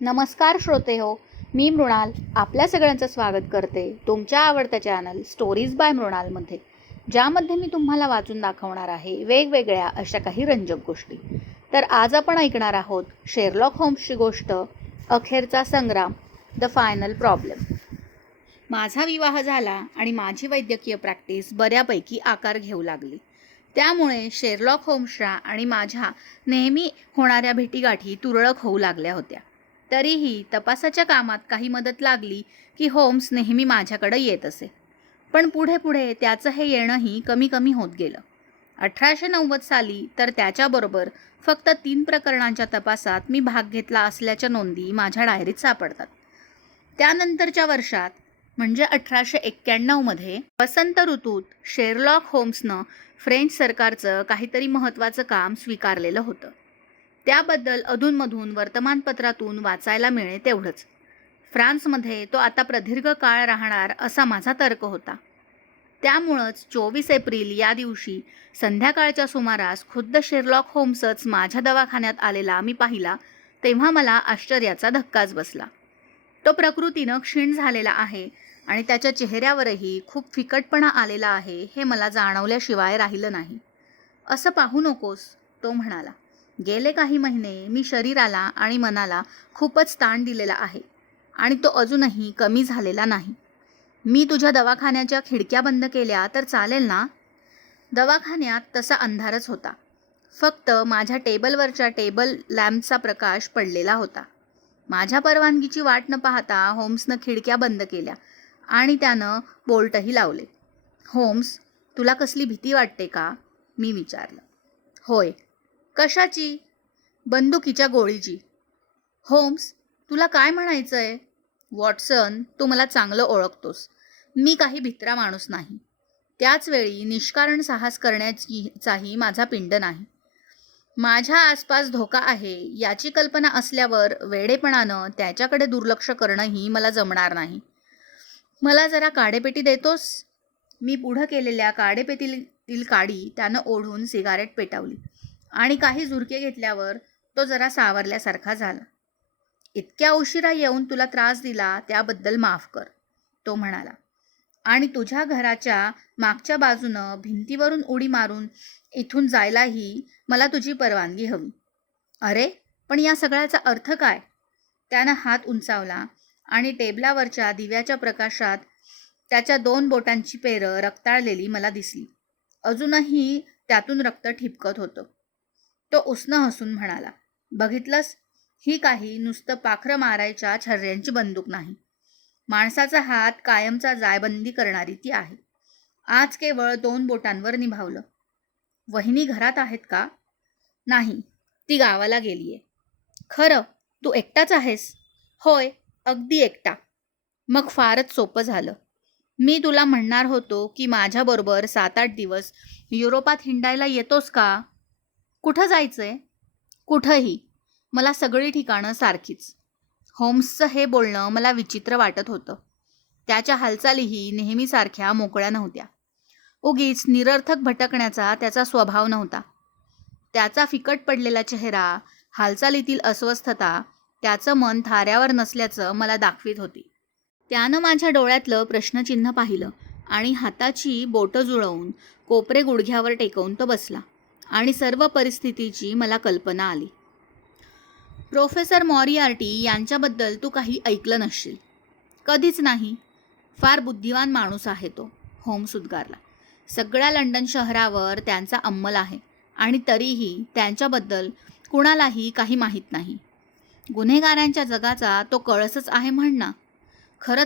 नमस्कार श्रोते हो, मी मृणाल आपल्या सगळ्यांचं स्वागत करते तुमच्या आवडत्या चॅनल स्टोरीज बाय मृणालमध्ये, ज्यामध्ये मी तुम्हाला वाचून दाखवणार आहे वेगवेगळ्या अशा काही रंजक गोष्टी. तर आज आपण ऐकणार आहोत शेरलॉक होम्सची गोष्ट, अखेरचा संग्राम, द फायनल प्रॉब्लेम. माझा विवाह झाला आणि माझी वैद्यकीय प्रॅक्टिस बऱ्यापैकी आकार घेऊ लागली. त्यामुळे शेरलॉक होम्सच्या आणि माझ्या नेहमी होणाऱ्या भेटीगाठी तुरळक होऊ लागल्या होत्या. तरीही तपासाच्या कामात काही मदत लागली की होम्स नेहमी माझ्याकडे येत असे. पण पुढे पुढे त्याचं हे येणंही कमी कमी होत गेलं. 1890 साली तर त्याच्याबरोबर फक्त 3 प्रकरणांच्या तपासात मी भाग घेतला असल्याच्या नोंदी माझ्या डायरीत सापडतात. त्यानंतरच्या वर्षात म्हणजे 1891मध्ये वसंत ऋतूत शेरलॉक होम्सनं फ्रेंच सरकारचं काहीतरी महत्त्वाचं काम स्वीकारलेलं होतं. त्याबद्दल अधूनमधून वर्तमानपत्रातून वाचायला मिळे तेवढंच. फ्रान्समध्ये तो आता प्रदीर्घ काळ राहणार असा माझा तर्क होता. त्यामुळंच 24 एप्रिल या दिवशी संध्याकाळच्या सुमारास खुद्द शेरलॉक होम्सच माझ्या दवाखान्यात आलेला मी पाहिला, तेव्हा मला आश्चर्याचा धक्काच बसला. तो प्रकृतीनं क्षीण झालेला आहे आणि त्याच्या चेहऱ्यावरही खूप फिकटपणा आलेला आहे हे मला जाणवल्याशिवाय राहिलं नाही. असं पाहू नकोस, तो म्हणाला. गेले काही महिने मी शरीराला आणि मनाला खूपच ताण दिलेला आहे आणि तो अजूनही कमी झालेला नाही. मी तुझ्या दवाखान्याच्या खिडक्या बंद केल्या तर चालेल ना? दवाखान्यात तसा अंधारच होता. फक्त माझ्या टेबलवरच्या टेबल लॅम्पचा प्रकाश पडलेला होता. माझ्या परवानगीची वाट न पाहता होम्सनं खिडक्या बंद केल्या आणि त्यानं बोल्टही लावले. होम्स, तुला कसली भीती वाटते का? मी विचारलं. होय. कशाची? बंदुकीच्या गोळीची. होम्स, तुला काय म्हणायचंय? वॉटसन, तू मला चांगलं ओळखतोस. मी काही भित्रा माणूस नाही. त्याचवेळी निष्कारण साहस करण्याचाही माझा पिंड नाही. माझ्या आसपास धोका आहे याची कल्पना असल्यावर वेडेपणानं त्याच्याकडे दुर्लक्ष करणंही मला जमणार नाही. मला जरा काडेपेटी देतोस? मी पुढं केलेल्या काडेपेटीतील काडी त्यानं ओढून सिगारेट पेटवली आणि काही झुरके घेतल्यावर तो जरा सावरल्यासारखा झाला. इतक्या उशिरा येऊन तुला त्रास दिला त्याबद्दल माफ कर, तो म्हणाला. आणि तुझ्या घराच्या मागच्या बाजूनं भिंतीवरून उडी मारून इथून जायलाही मला तुझी परवानगी हवी. अरे, पण या सगळ्याचा अर्थ काय? त्यानं हात उंचावला आणि टेबलावरच्या दिव्याच्या प्रकाशात त्याच्या 2 बोटांची पेरं रक्ताळलेली मला दिसली. अजूनही त्यातून रक्त ठिपकत होतं. तो उसनं हसून म्हणाला, बघितलंस, ही काही नुसतं पाखरं मारायच्या छर्र्यांची बंदूक नाही. माणसाचा हात कायमचा जायबंदी करणारी ती आहे. आज केवळ 2 बोटांवर निभावलं. वहिनी घरात आहेत का? नाही, ती गावाला गेलीये. खरं? तू एकटाच आहेस? होय, अगदी एकटा. मग फारच सोपं झालं. मी तुला म्हणणार होतो की माझ्याबरोबर 7-8 दिवस युरोपात हिंडायला येतोस का? कुठं जायचंय? कुठंही. मला सगळी ठिकाणं सारखीच. होम्सचं हे बोलणं मला विचित्र वाटत होतं. त्याच्या हालचालीही नेहमीसारख्या मोकळ्या नव्हत्या. उगीच निरर्थक भटकण्याचा त्याचा स्वभाव नव्हता. त्याचा फिकट पडलेला चेहरा, हालचालीतील अस्वस्थता त्याचं मन थाऱ्यावर नसल्याचं मला दाखवीत होती. त्यानं माझ्या डोळ्यातलं प्रश्नचिन्ह पाहिलं आणि हाताची बोटं जुळवून कोपरे गुडघ्यावर टेकवून तो बसला आणि सर्व परिस्थितीची मला कल्पना आली. प्रोफेसर मॉरिआर्टी यांच्याबद्दल तू काही ऐकलं नसशील. कधीच नाही. फार बुद्धिवान माणूस आहे तो, होम्स उद्गारला. सगळ्या लंडन शहरावर त्यांचा अंमल आहे आणि तरीही त्यांच्याबद्दल कुणालाही काही माहीत नाही. गुन्हेगारांच्या जगाचा तो कळसच आहे म्हण ना. खरं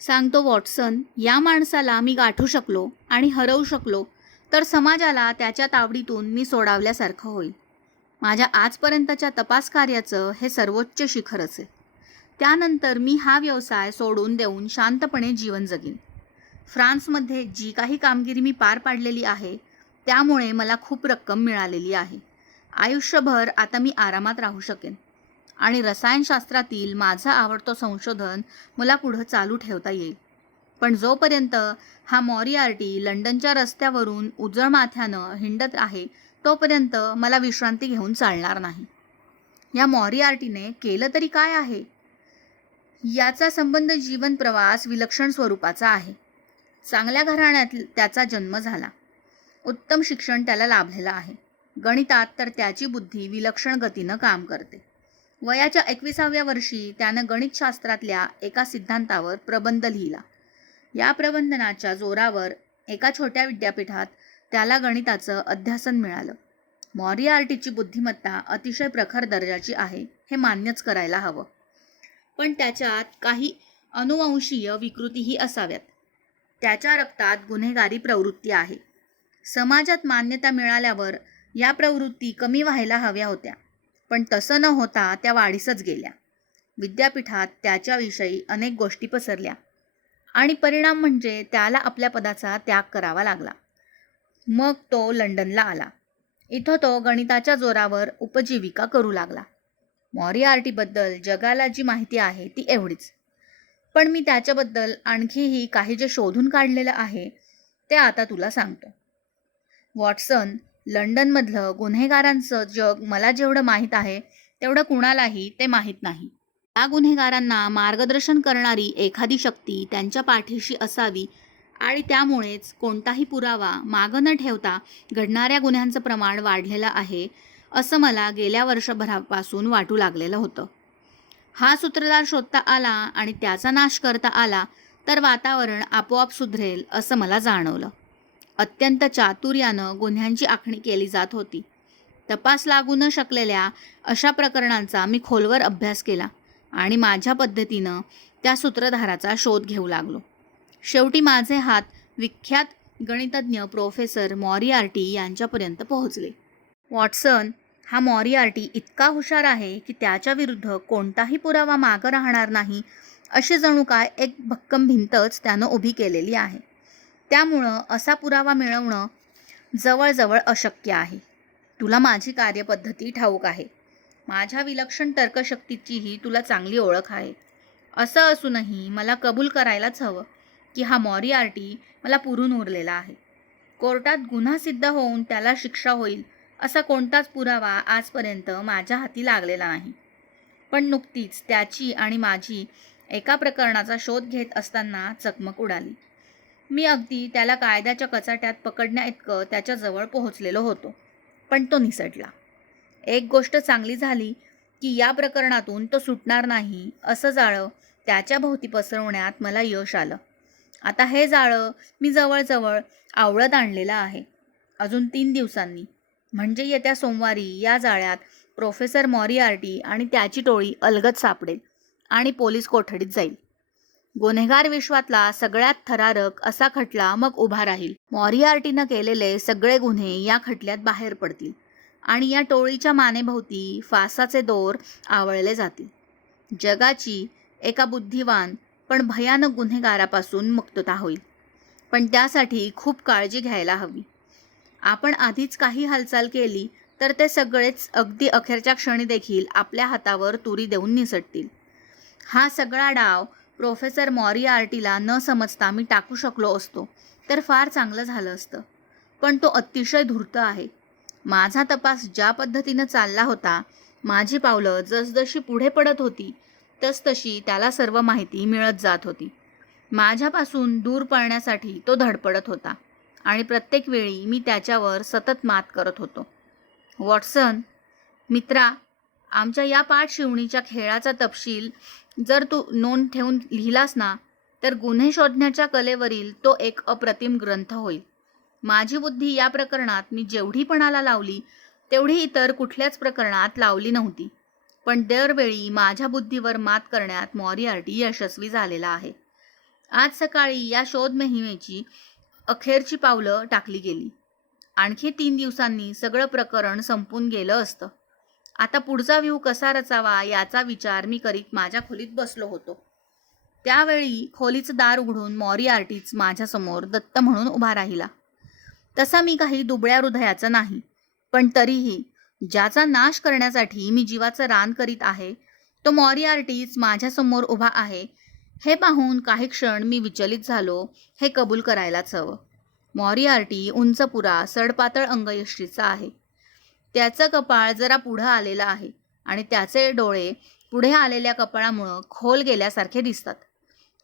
सांगतो वॉटसन, या माणसाला मी गाठू शकलो आणि हरवू शकलो तर समाजाला त्याच्या तावडीतून मी सोडावल्यासारखं होईल. माझ्या आजपर्यंतच्या तपास कार्याचं हे सर्वोच्च शिखरच आहे. त्यानंतर मी हा व्यवसाय सोडून देऊन शांतपणे जीवन जगीन. फ्रान्समध्ये जी काही कामगिरी मी पार पाडलेली आहे त्यामुळे मला खूप रक्कम मिळालेली आहे. आयुष्यभर आता मी आरामात राहू शकेन आणि रसायनशास्त्रातील माझं आवडतं संशोधन मला पुढं चालू ठेवता येईल. पण जोपर्यंत हा मॉरिआर्टी लंडनच्या रस्त्यावरून उजळ माथ्यानं हिंडत आहे तोपर्यंत मला विश्रांती घेऊन चालणार नाही. या मॉरिआर्टीने केलं तरी काय आहे? याचा संबंध जीवन प्रवास विलक्षण स्वरूपाचा आहे. चांगल्या घराण्यात त्याचा जन्म झाला. उत्तम शिक्षण त्याला लाभलेलं आहे. गणितात तर त्याची बुद्धी विलक्षण गतीनं काम करते. वयाच्या 21व्या वर्षी त्यानं गणितशास्त्रातल्या एका सिद्धांतावर प्रबंध लिहिला. या प्रबंधनाच्या जोरावर एका छोट्या विद्यापीठात त्याला गणिताचं अध्यासन मिळालं. मॉरिआर्टीची बुद्धिमत्ता अतिशय प्रखर दर्जाची आहे हे मान्यच करायला हवं. पण त्याच्यात काही अनुवंशीय विकृतीही असाव्यात. त्याच्या रक्तात गुन्हेगारी प्रवृत्ती आहे. समाजात मान्यता मिळाल्यावर या प्रवृत्ती कमी व्हायला हव्या होत्या, पण तसं न होता त्या वाढीसच गेल्या. विद्यापीठात त्याच्याविषयी अनेक गोष्टी पसरल्या आणि परिणाम म्हणजे त्याला आपल्या पदाचा त्याग करावा लागला. मग तो लंडनला आला. इथं तो गणिताच्या जोरावर उपजीविका करू लागला. मॉरिआर्टीबद्दल जगाला जी माहिती आहे ती एवढीच. पण मी त्याच्याबद्दल आणखीही काही जे शोधून काढलेलं आहे ते आता तुला सांगतो. वॉटसन, लंडनमधलं गुन्हेगारांचं जग मला जेवढं माहीत आहे तेवढं कुणालाही ते माहीत नाही. या गुन्हेगारांना मार्गदर्शन करणारी एखादी शक्ती त्यांच्या पाठीशी असावी आणि त्यामुळेच कोणताही पुरावा मागं न ठेवता घडणाऱ्या गुन्ह्यांचं प्रमाण वाढलेलं आहे असं मला गेल्या वर्षभरापासून वाटू लागलेलं होतं. हा सूत्रधार शोधता आला आणि त्याचा नाश करता आला तर वातावरण आपोआप सुधरेल असं मला जाणवलं. अत्यंत चातुर्यानं गुन्ह्यांची आखणी केली जात होती. तपास लागू न शकलेल्या अशा प्रकरणांचा मी खोलवर अभ्यास केला आणि माझ्या पद्धतीनं त्या सूत्रधाराचा शोध घेऊ लागलो. शेवटी माझे हात विख्यात गणितज्ञ प्रोफेसर मॉरिआर्टी यांच्यापर्यंत पोहोचले. वॉटसन, हा मॉरिआर्टी इतका हुशार आहे की त्याच्या विरुद्ध कोणताही पुरावा मागं राहणार नाही अशी जणू काय एक भक्कम भिंतच त्यानं उभी केलेली आहे. त्यामुळं असा पुरावा मिळवणं जवळजवळ अशक्य आहे. तुला माझी कार्यपद्धती ठाऊक आहे. माझ्या विलक्षण तर्कशक्तीचीही तुला चांगली ओळख आहे. असं असूनही मला कबूल करायलाच हवं की हा मॉरिआर्टी मला पुरून उरलेला आहे. कोर्टात गुन्हा सिद्ध होऊन त्याला शिक्षा होईल असा कोणताच पुरावा आजपर्यंत माझ्या हाती लागलेला नाही. पण नुकतीच त्याची आणि माझी एका प्रकरणाचा शोध घेत असताना चकमक उडाली. मी अगदी त्याला कायद्याच्या कचाट्यात पकडण्याइतकं त्याच्याजवळ पोहोचलेलो होतो, पण तो निसटला. एक गोष्ट चांगली झाली की या प्रकरणातून तो सुटणार नाही असं जाळं त्याच्या भोवती पसरवण्यात मला यश आलं. आता हे जाळं मी जवळजवळ आवळत आणलेलं आहे. अजून 3 दिवसांनी म्हणजे येत्या सोमवारी या जाळ्यात प्रोफेसर मॉरिआर्टी आणि त्याची टोळी अलगद सापडेल आणि पोलीस कोठडीत जाईल. गुन्हेगार विश्वातला सगळ्यात थरारक असा खटला मग उभा राहील. मॉरिआर्टीनं केलेले सगळे गुन्हे या खटल्यात बाहेर पडतील आणि या टोळीच्या मानेभोवती फासाचे दोर आवळले जातील. जगाची एका बुद्धिवान पण भयानक गुन्हेगारापासून मुक्तता होईल. पण त्यासाठी खूप काळजी घ्यायला हवी. आपण आधीच काही हालचाल केली तर ते सगळेच अगदी अखेरच्या क्षणी देखील आपल्या हातावर तुरी देऊन निसटतील. हा सगळा डाव प्रोफेसर मॉरिआर्टीला न समजता मी टाकू शकलो असतो तर फार चांगलं झालं असतं. पण तो अतिशय धूर्त आहे. माझा तपास ज्या पद्धतीनं चालला होता, माझी पावलं जसजशी पुढे पडत होती तसतशी त्याला सर्व माहिती मिळत जात होती. माझ्यापासून दूर पळण्यासाठी तो धडपडत होता आणि प्रत्येक वेळी मी त्याच्यावर सतत मात करत होतो. वॉटसन, मित्रा, आमच्या या पाठशिवणीच्या खेळाचा तपशील जर तू नोंद ठेवून लिहिलास ना तर गुन्हे शोधण्याच्या कलेवरील तो एक अप्रतिम ग्रंथ होईल. माझी बुद्धी या प्रकरणात मी जेवढी पणाला लावली तेवढी इतर कुठल्याच प्रकरणात लावली नव्हती. पण दरवेळी माझ्या बुद्धीवर मात करण्यात मॉरिआर्टी यशस्वी झालेला आहे. आज सकाळी या शोध मोहिमेची अखेरची पावलं टाकली गेली. आणखी 3 दिवसांनी सगळं प्रकरण संपून गेलं असतं. आता पुढचा व्ह्यू कसा रचावा याचा विचार मी करीत माझ्या खोलीत बसलो होतो. त्यावेळी खोलीचं दार उघडून मॉरिआर्टीच माझ्यासमोर दत्त म्हणून उभा राहिला. तसा मी काही दुबळ्या हृदयाचा नाही, पण तरीही ज्याचा नाश करण्यासाठी मी जीवाचं रान करीत आहे तो मॉरिआर्टीच माझ्यासमोर उभा आहे हे पाहून काही क्षण मी विचलित झालो हे कबूल करायलाच हवं. मॉरिआर्टी उंचपुरा सडपातळ अंगयष्टीचा आहे. त्याचं कपाळ जरा पुढं आलेलं आहे आणि त्याचे डोळे पुढे आलेल्या कपाळामुळं खोल गेल्यासारखे दिसतात.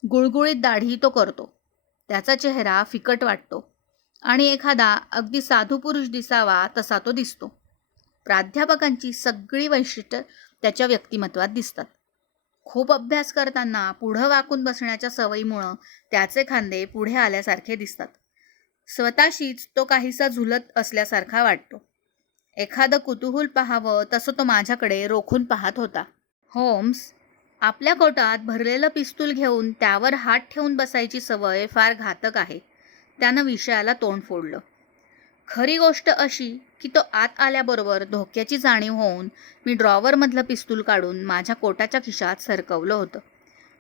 गुळगुळीत दाढी तो करतो. त्याचा चेहरा फिकट वाटतो आणि एखादा अगदी साधू पुरुष दिसावा तसा तो दिसतो. प्राध्यापकांची सगळी वैशिष्ट्य त्याच्या व्यक्तिमत्वात दिसतात. खूप अभ्यास करताना पुढं वाकून बसण्याच्या सवयीमुळं त्याचे खांदे पुढे आल्यासारखे दिसतात. स्वतःशीच तो काहीसा झुलत असल्यासारखा वाटतो. एखादं कुतूहल पाहावं तसं तो माझ्याकडे रोखून पाहत होता. होम्स, आपल्या कोटात भरलेलं पिस्तूल घेऊन त्यावर हात ठेवून बसायची सवय फार घातक आहे. त्यानं विषयाला तोंड फोडलं. खरी गोष्ट अशी की तो आत आल्याबरोबर धोक्याची जाणीव होऊन मी ड्रॉवरमधलं पिस्तूल काढून माझ्या कोटाच्या खिशात सरकवलं होतं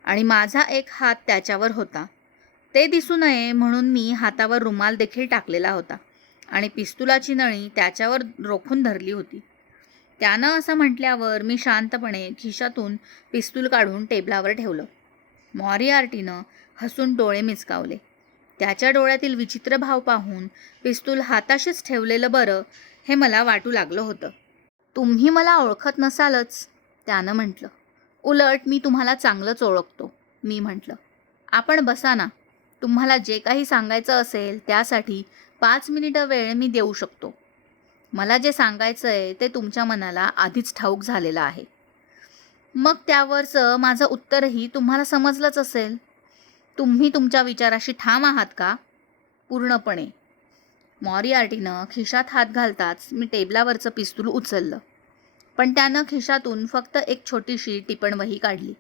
आणि माझा एक हात त्याच्यावर होता. ते दिसू नये म्हणून मी हातावर रुमाल देखील टाकलेला होता आणि पिस्तुलाची नळी त्याच्यावर रोखून धरली होती. त्यानं असं म्हटल्यावर मी शांतपणे खिशातून पिस्तूल काढून टेबलावर ठेवलं. मॉरिआर्टीनं हसून डोळे मिचकावले. त्याच्या डोळ्यातील विचित्र भाव पाहून पिस्तूल हाताशीच ठेवलेलं बरं हे मला वाटू लागलं होतं. तुम्ही मला ओळखत नसालच, त्यानं म्हटलं. उलट मी तुम्हाला चांगलंच ओळखतो, मी म्हटलं. आपण बसा ना. तुम्हाला जे काही सांगायचं असेल त्यासाठी 5 मिनिटं वेळ मी देऊ शकतो. मला जे सांगायचं आहे ते तुमच्या मनाला आधीच ठाऊक झालेलं आहे. मग त्यावरचं माझं उत्तरही तुम्हाला समजलंच असेल. तुम्ही तुमच्या विचाराशी ठाम आहात का? पूर्णपणे. मॉरिआर्टीनं खिशात हात घालताच मी टेबलावरचं पिस्तूल उचललं. पण त्यानं खिशातून फक्त एक छोटीशी टिपणवही काढली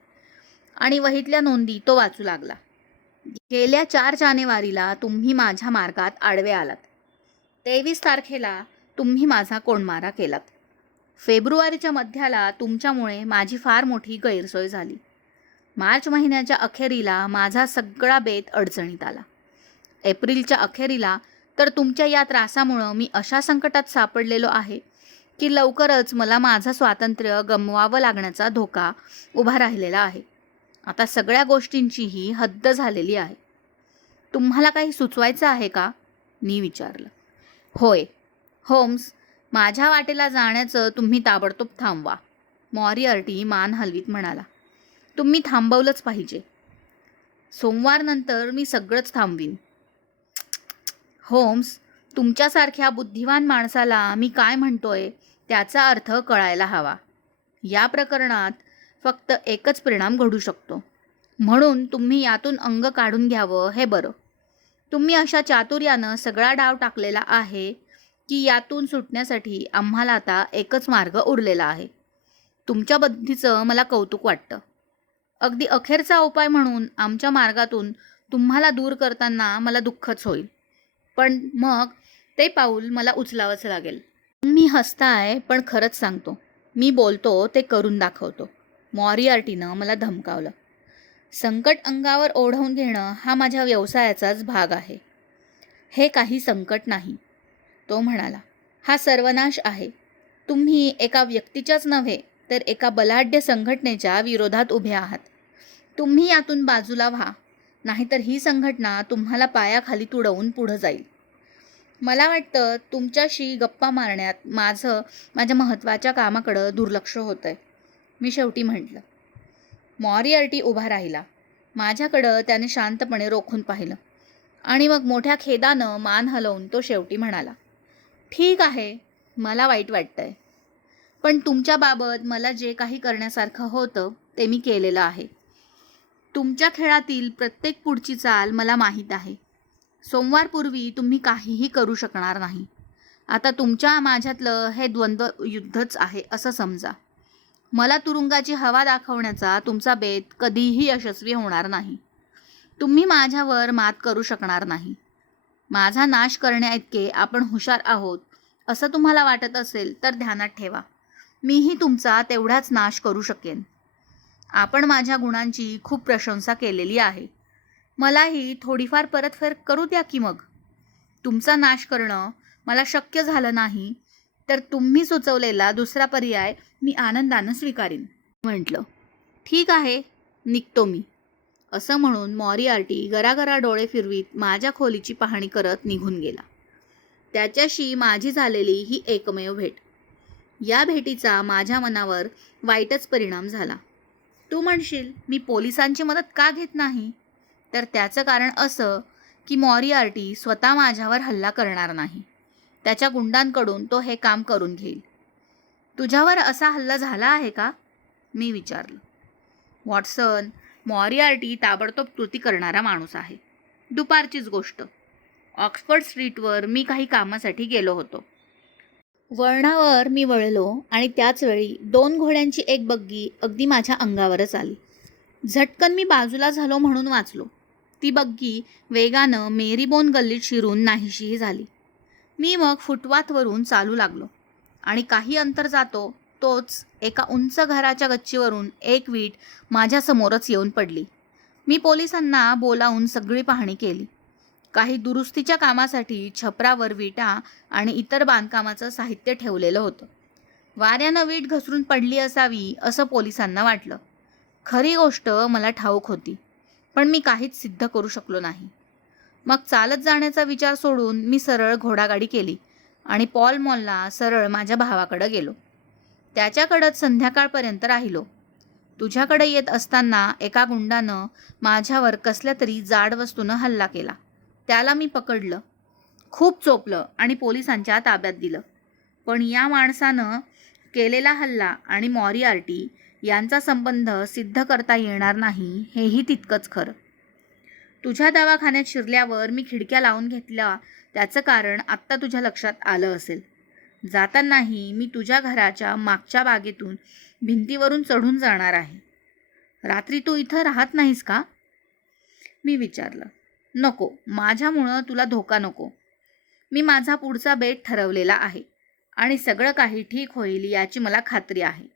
आणि वहीतल्या नोंदी तो वाचू लागला. गेल्या 4 जानेवारीला तुम्ही माझ्या मार्गात आडवे आलात. 23 तारखेला तुम्ही माझा कोंडमारा केलात. फेब्रुवारीच्या मध्याला तुमच्यामुळे माझी फार मोठी गैरसोय झाली. मार्च महिन्याच्या अखेरीला माझा सगळा बेत अडचणीत आला. एप्रिलच्या अखेरीला तर तुमच्या या त्रासामुळं मी अशा संकटात सापडलेलो आहे की लवकरच मला माझं स्वातंत्र्य गमवावं लागण्याचा धोका उभा राहिलेला आहे. आता सगळ्या गोष्टींचीही हद्द झालेली आहे. तुम्हाला काही सुचवायचं आहे का? मी विचारलं. होय होम्स, माझ्या वाटेला जाण्याचं तुम्ही ताबडतोब थांबवा, मॉरिआर्टी मान हलवीत म्हणाला. तुम्ही थांबवलंच पाहिजे. सोमवारनंतर मी सगळंच थांबवीन. होम्स, तुमच्यासारख्या बुद्धिवान माणसाला मी काय म्हणतोय त्याचा अर्थ कळायला हवा. या प्रकरणात फक्त एकच परिणाम घडू शकतो, म्हणून तुम्ही यातून अंग काढून घ्यावं हे बरं. तुम्ही अशा चातुर्यानं सगळा डाव टाकलेला आहे की यातून सुटण्यासाठी आम्हाला आता एकच मार्ग उरलेला आहे. तुमच्या बुद्धीचं मला कौतुक वाटतं. अगदी अखेरचा उपाय म्हणून आमच्या मार्गातून तुम्हाला दूर करताना मला दुःखच होईल, पण मग ते पाऊल मला उचलावंच लागेल. तुम्ही हसताय, पण खरंच सांगतो, मी बोलतो ते करून दाखवतो, मॉरिआर्टीनं मला धमकावलं. संकट अंगावर ओढवून घेणं हा माझ्या व्यवसायाचाच भाग आहे. हे काही संकट नाही, तो म्हणाला. हा सर्वनाश आहे. तुम्ही एका व्यक्तीच्याच नव्हे तर एका बलाढ्य संघटनेच्या विरोधात उभे आहात. तुम्ही यातून बाजूला व्हा, नाहीतर ही संघटना तुम्हाला पायाखाली तुडवून पुढं जाईल. मला वाटतं तुमच्याशी गप्पा मारण्यात माझ्या महत्त्वाच्या कामाकडं दुर्लक्ष होतंय, मी शेवटी म्हटलं. मॉरिआर्टी उभा राहिला. माझ्याकडं त्याने शांतपणे रोखून पाहिलं आणि मग मोठ्या खेदानं मान हलवून तो शेवटी म्हणाला. ठीक आहे, मला वाईट वाटतंय, पण तुमच्याबाबत मला जे काही करण्यासारखं होतं ते मी केलेलं आहे. तुमच्या खेळातील प्रत्येक पुढची चाल मला माहीत आहे. सोमवारपूर्वी तुम्ही काहीही करू शकणार नाही. आता तुमच्या माझ्यातलं हे द्वंद्व युद्धच आहे असं समजा. मला तुरुंगाची हवा दाखवण्याचा तुमचा बेत कधीही यशस्वी होणार नाही. तुम्ही माझ्यावर मात करू शकणार नाही. माझा नाश करण्याइतके आपण हुशार आहोत असं तुम्हाला वाटत असेल तर ध्यानात ठेवा, मीही तुमचा तेवढाच नाश करू शकेन. आपण माझ्या गुणांची खूप प्रशंसा केलेली आहे. मलाही थोडीफार परतफेड करू द्या की मग. तुमचा नाश करणं मला शक्य झालं नाही तर तुम्ही सुचवलेला दुसरा पर्याय मी आनंदानं स्वीकारीन, म्हटलं. ठीक आहे, निघतो मी, असं म्हणून मॉरिआर्टी गरागरा डोळे फिरवीत माझ्या खोलीची पाहणी करत निघून गेला. त्याच्याशी माझी झालेली ही एकमेव भेट. या भेटीचा माझ्या मनावर वाईटच परिणाम झाला. तू म्हणशील मी पोलिसांची मदत का घेत नाही? तर त्याचं कारण असं की मॉरिआर्टी स्वतः माझ्यावर हल्ला करणार नाही. त्याच्या गुंडांकडून तो हे काम करून घेईल. तुझ्यावर असा हल्ला झाला आहे का? मी विचारलं. वॉटसन, मॉरिआर्टी ताबडतोब कृती करणारा माणूस आहे. दुपारचीच गोष्ट. ऑक्सफर्ड स्ट्रीटवर मी काही कामासाठी गेलो होतो. वळणावर मी वळलो आणि त्याच वेळी 2 घोड्यांची एक बग्गी अगदी माझ्या अंगावरच आली. झटकन मी बाजूला झालो म्हणून वाचलो. ती बग्गी वेगानं मेरीबोन गल्लीत शिरून नाहीशीही झाली. मी मग फुटपाथवरून चालू लागलो आणि काही अंतर जातो तोच एका उंच घराच्या गच्चीवरून एक वीट माझ्यासमोरच येऊन पडली. मी पोलिसांना बोलावून सगळी पाहणी केली. काही दुरुस्तीच्या कामासाठी छपरावर विटा आणि इतर बांधकामाचं साहित्य ठेवलेलं होतं. वाऱ्यानं वीट घसरून पडली असावी असं पोलिसांना वाटलं. खरी गोष्ट मला ठाऊक होती, पण मी काहीच सिद्ध करू शकलो नाही. मग चालत जाण्याचा विचार सोडून मी सरळ घोडागाडी केली आणि पॉल मॉलला सरळ माझ्या भावाकडं गेलो. त्याच्याकडंच संध्याकाळपर्यंत राहिलो. तुझ्याकडे येत असताना एका गुंडानं माझ्यावर कसल्या तरी जाड वस्तूनं हल्ला केला. त्याला मी पकडलं, खूप चोपलं आणि पोलिसांच्या ताब्यात दिलं. पण या माणसानं केलेला हल्ला आणि मॉरिआर्टी यांचा संबंध सिद्ध करता येणार नाही हेही तितकंच खरं. तुझ्या दवाखान्यात शिरल्यावर मी खिडक्या लावून घेतल्या त्याचं कारण आत्ता तुझ्या लक्षात आलं असेल. जातानाही मी तुझ्या घराच्या मागच्या बागेतून भिंतीवरून चढून जाणार आहे. रात्री तू इथं राहत नाहीस का? मी विचारलं. नको, माझ्यामुळं तुला धोका नको. मी माझा पुढचा बेट ठरवलेला आहे आणि सगळं काही ठीक होईल याची मला खात्री आहे.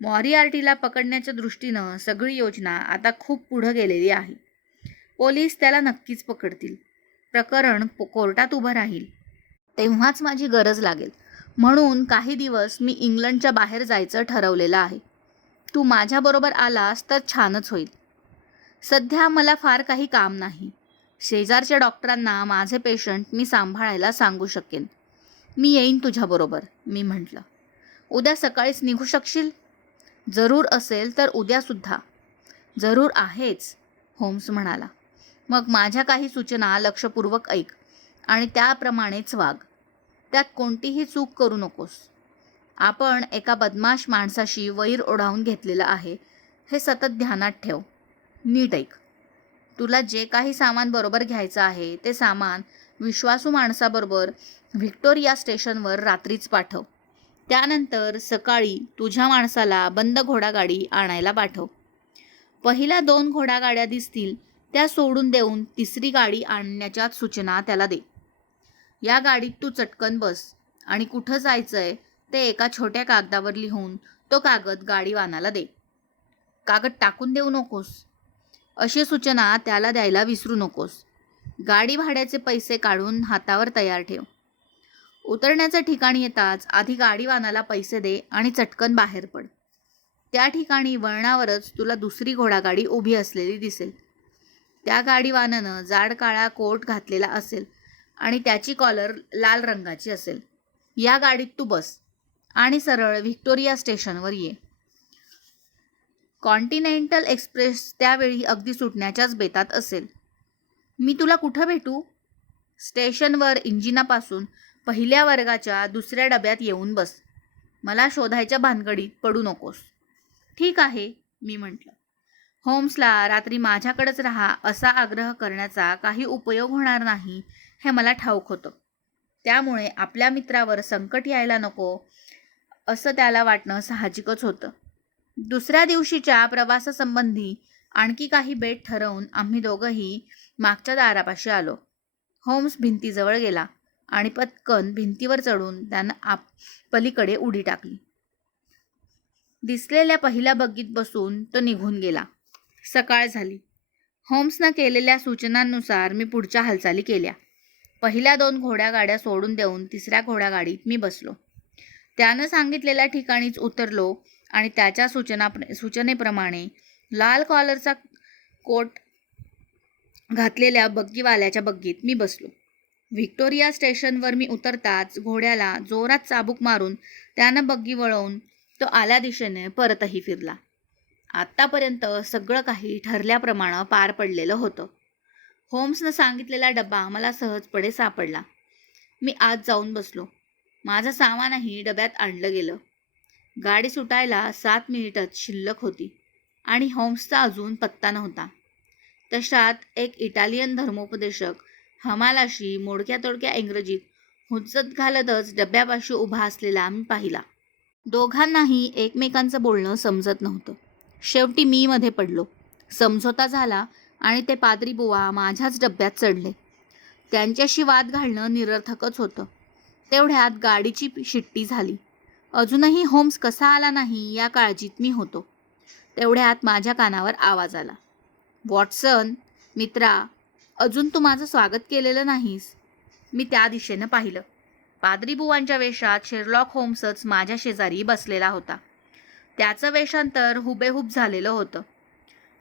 मॉरिआर्टीला पकडण्याच्या दृष्टीनं सगळी योजना आता खूप पुढं गेलेली आहे. पोलीस त्याला नक्कीच पकडतील. प्रकरण कोर्टात उभं राहील. तेव्हाच माझी गरज लागेल. म्हणून काही दिवस मी इंग्लंडच्या बाहेर जायचं ठरवलेलं आहे. तू माझ्याबरोबर आलास तर छानच होईल. सध्या मला फार काही काम नाही. शेजारच्या डॉक्टरांना माझे पेशंट मी सांभाळायला सांगू शकेन. मी येईन तुझ्याबरोबर, मी म्हटलं. उद्या सकाळीच निघू शकशील? जरूर असेल तर उद्यासुद्धा. जरूर आहेच, होम्स म्हणाला. मग माझ्या काही सूचना लक्षपूर्वक ऐक आणि त्याप्रमाणेच वाग. त्यात कोणतीही चूक करू नकोस. आपण एका बदमाश माणसाशी वैर ओढावून घेतलेलं आहे हे सतत ध्यानात ठेव. नीट ऐक. तुला जे काही सामान बरोबर घ्यायचं आहे ते सामान विश्वासू माणसाबरोबर व्हिक्टोरिया स्टेशनवर रात्रीच पाठव. त्यानंतर सकाळी तुझ्या माणसाला बंद घोडागाडी आणायला पाठव. पहिल्या 2 घोडागाड्या दिसतील त्या सोडून देऊन तिसरी गाडी आणण्याच्या सूचना त्याला दे. या गाडीत तू चटकन बस आणि कुठं जायचंय ते एका छोट्या कागदावर लिहून तो कागद गाडीवानाला दे. कागद टाकून देऊ नकोस. अशी सूचना त्याला द्यायला विसरू नकोस. गाडी भाड्याचे पैसे काढून हातावर तयार ठेव. उतरण्याच्या ठिकाणी येताच आधी गाडीवानाला पैसे दे आणि चटकन बाहेर पड. त्या ठिकाणी वळणावरच तुला दुसरी घोडागाडी उभी असलेली दिसेल. त्या गाडीवानानं जाड काळा कोट घातलेला असेल आणि त्याची कॉलर लाल रंगाची असेल. या गाडीत तू बस आणि सरळ व्हिक्टोरिया स्टेशनवर ये. कॉन्टिनेंटल एक्सप्रेस त्यावेळी अगदी सुटण्याच्याच बेतात असेल. मी तुला कुठं भेटू? स्टेशनवर इंजिनापासून पहिल्या वर्गाच्या दुसऱ्या डब्यात येऊन बस. मला शोधायच्या भानगडीत पडू नकोस. ठीक आहे, मी म्हटलं. होम्सला रात्री माझ्याकडेच राहा असा आग्रह करण्याचा काही उपयोग होणार नाही हे मला ठाऊक होतं. त्यामुळे आपल्या मित्रावर संकट यायला नको असं त्याला वाटणं साहजिकच होतं. दुसऱ्या दिवशीच्या प्रवासासंबंधी आणखी काही बेट ठरवून आम्ही दोघंही मागच्या दारापाशी आलो. होम्स भिंतीजवळ गेला आणि पटकन भिंतीवर चढून त्यानं पलीकडे उडी टाकली. दिसलेल्या पहिल्या बग्गीत बसून तो निघून गेला. सकाळ झाली. होम्सनं केलेल्या सूचनांनुसार मी पुढच्या हालचाली केल्या. पहिल्या 2 घोड्यागाड्या सोडून देऊन तिसऱ्या घोडागाडीत मी बसलो. त्यानं सांगितलेल्या ठिकाणीच उतरलो आणि त्याच्या सूचनेप्रमाणे लाल कॉलरचा कोट घातलेल्या बग्गीवाल्याच्या बग्गीत मी बसलो. व्हिक्टोरिया स्टेशनवर मी उतरताच घोड्याला जोरात चाबूक मारून त्यानं बग्गी वळवून तो आल्या दिशेने परतही फिरला. आत्तापर्यंत सगळं काही ठरल्याप्रमाणे पार पडलेलं होतं. होम्सनं सांगितलेला डबा मला सहजपणे सापडला. मी आत जाऊन बसलो. माझं सामानही डब्यात आणलं गेलं. गाडी सुटायला 7 मिनिटच शिल्लक होती आणि होम्सचा अजून पत्ता नव्हता. तशात एक इटालियन धर्मोपदेशक हमालाशी मोडक्या तोडक्या इंग्रजीत हुज्जत घालतच डब्यापाशी उभा असलेला मी पाहिला. दोघांनाही एकमेकांचं बोलणं समजत नव्हतं. शेवटी मी मध्ये पडलो. समझोता झाला आणि ते पाद्री बुवा माझ्याच डब्यात चढले. त्यांच्याशी वाद घालणं निरर्थकच होतं. तेवढ्यात गाडीची शिट्टी झाली. अजूनही होम्स कसा आला नाही या काळजीत मी होतो. तेवढ्यात माझ्या कानावर आवाज आला, वॉटसन, मित्रा, अजून तू माझं स्वागत केलेलं नाहीस. मी त्या दिशेनं पाहिलं. पाद्री बुवांच्या वेशात शेरलॉक होम्सच माझ्या शेजारी बसलेला होता. त्याचं वेषांतर हुबेहूब झालेलं होतं.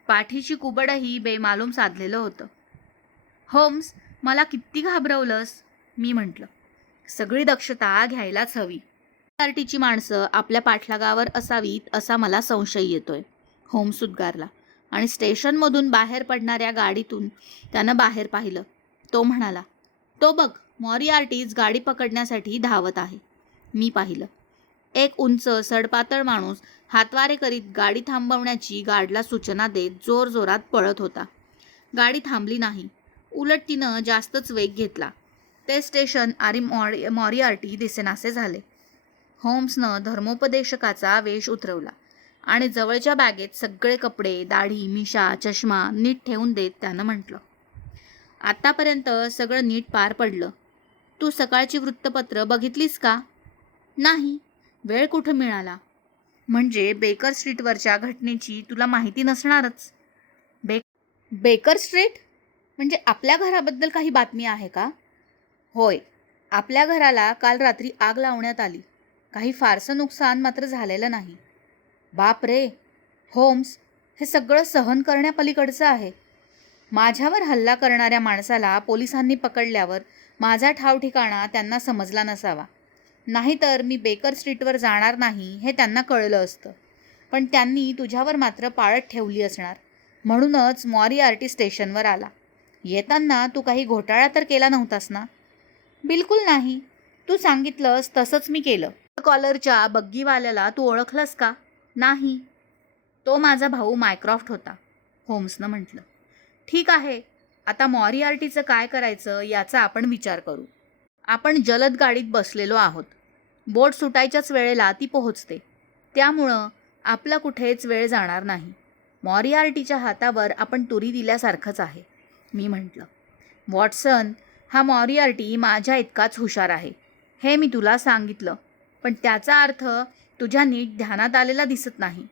पाठीची कुबडही बेमालूम साधलेलं होतं. होम्स, मला किती घाबरवलंस, मी म्हटलं. सगळी दक्षता घ्यायलाच हवी. पार्टीची माणसं आपल्या पाठलागावर असावीत असा मला संशय येतोय, होम्स उद्गारला आणि स्टेशनमधून बाहेर पडणाऱ्या गाडीतून त्यानं बाहेर पाहिलं. तो म्हणाला, तो बघ, मॉरिआर्टीज गाडी पकडण्यासाठी धावत आहे. मी पाहिलं. एक उंच सडपातळ माणूस हातवारे करीत गाडी थांबवण्याची गार्डला सूचना देत जोरजोरात पळत होता. गाडी थांबली नाही. उलट तिनं जास्तच वेग घेतला. ते स्टेशन मॉरिआर्टी दिसेनासे झाले. होम्सनं धर्मोपदेशकाचा वेश उतरवला आणि जवळच्या बॅगेत सगळे कपडे, दाढी, मिशा, चष्मा नीट ठेवून देत त्यानं म्हटलं, आत्तापर्यंत सगळं नीट पार पडलं. तू सकाळची वृत्तपत्र बघितलीस का? नाही. वेळ कुठं मिळाला? म्हणजे बेकर स्ट्रीटवरच्या घटनेची तुला माहिती नसणारच. Baker street? म्हणजे आपल्या घराबद्दल काही बातमी आहे का? होय, आपल्या घराला काल रात्री आग लावण्यात आली. काही फारसं नुकसान मात्र झालेलं नाही. बाप रे, होम्स, हे सगळं सहन करण्यापलीकडचं आहे. माझ्यावर हल्ला करणाऱ्या माणसाला पोलिसांनी पकडल्यावर माझा ठावठिकाणा त्यांना समजला नसावा. नाहीतर मी बेकर स्ट्रीटवर जाणार नाही हे त्यांना कळलं असतं. पण त्यांनी तुझ्यावर मात्र पाळत ठेवली असणार. म्हणूनच मॉरिआर्टी स्टेशनवर आला. येताना तू काही घोटाळा तर केला नव्हतास ना? बिलकुल नाही. तू सांगितलंस तसंच मी केलं. कॉलरच्या बग्गीवाल्याला तू ओळखलंस का? नाही. तो माझा भाऊ मायक्रॉफ्ट होता, होम्सनं म्हटलं. ठीक आहे, आता मॉरिआर्टीचं काय करायचं याचा आपण विचार करू. आपण जलद गाडीत बसलेलो आहोत. बोट सुटायच्याच वेळेला ती पोहोचते. त्यामुळं आपला कुठेच वेळ जाणार नाही. मॉरिआर्टीच्या हातावर आपण तुरी दिल्यासारखंच आहे, मी म्हटलं. वॉटसन, हा मॉरिआर्टी माझ्या इतकाच हुशार आहे, हे मी तुला सांगितलं. पण त्याचा अर्थ तुझ्या नीट ध्यानात आलेला दिसत नाही.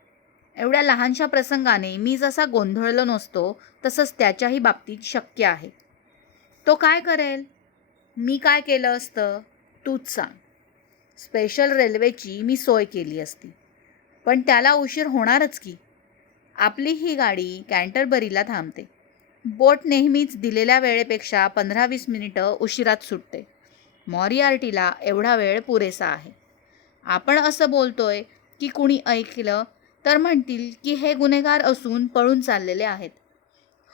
एवढ्या लहानशा प्रसंगाने मी जसा गोंधळलो नसतो तसंच त्याच्याही बाबतीत शक्य आहे. तो काय करेल? मी काय केलं असतं तूच सांग. स्पेशल रेल्वेची मी सोय केली असती. पण त्याला उशीर होणारच की. आपली ही गाडी कॅन्टरबरीला थांबते. बोट नेहमीच दिलेल्या वेळेपेक्षा 15-20 मिनिटं उशिरात सुटते. मॉरिआर्टीला एवढा वेळ पुरेसा आहे. आपण असं बोलतोय की कुणी ऐकलं तर म्हणतील की हे गुन्हेगार असून पळून चाललेले आहेत.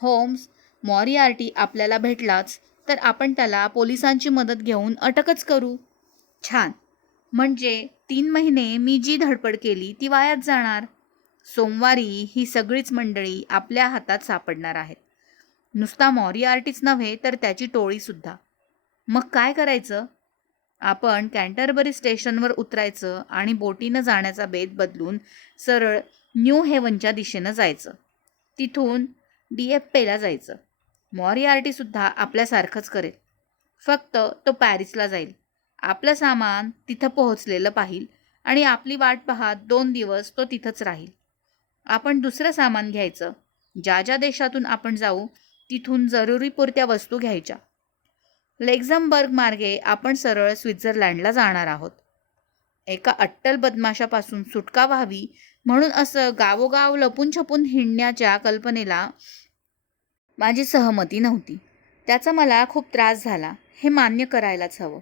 होम्स, मॉरिआर्टी आपल्याला भेटलाच तर आपण त्याला पोलिसांची मदत घेऊन अटकच करू. छान. म्हणजे 3 महिने मी जी धडपड केली ती वायाच जाणार. सोमवारी ही सगळीच मंडळी आपल्या हातात सापडणार आहेत. नुसता मॉरिआर्टीच नव्हे तर त्याची टोळीसुद्धा. मग काय करायचं? आपण कॅन्टरबरी स्टेशनवर उतरायचं आणि बोटीनं जाण्याचा बेत बदलून सरळ न्यू हेवनच्या दिशेनं जायचं. तिथून डीएफपेला जायचं. मॉरिआर्टीसुद्धा आपल्यासारखंच करेल. फक्त तो पॅरिसला जाईल. आपलं सामान तिथं पोहोचलेलं पाहिल आणि आपली वाट पाहत 2 दिवस तो तिथंच राहील. आपण दुसरं सामान घ्यायचं. ज्या ज्या देशातून आपण जाऊ तिथून जरुरीपुरत्या वस्तू घ्यायच्या. लेक्झमबर्ग मार्गे आपण सरळ स्वित्झर्लंडला जाणार आहोत. एका अट्टल बदमाशापासून सुटका व्हावी म्हणून असं गावोगाव लपून छपून हिंडण्याच्या कल्पनेला माझी सहमती नव्हती. त्याचा मला खूप त्रास झाला, हे मान्य करायलाच हवं.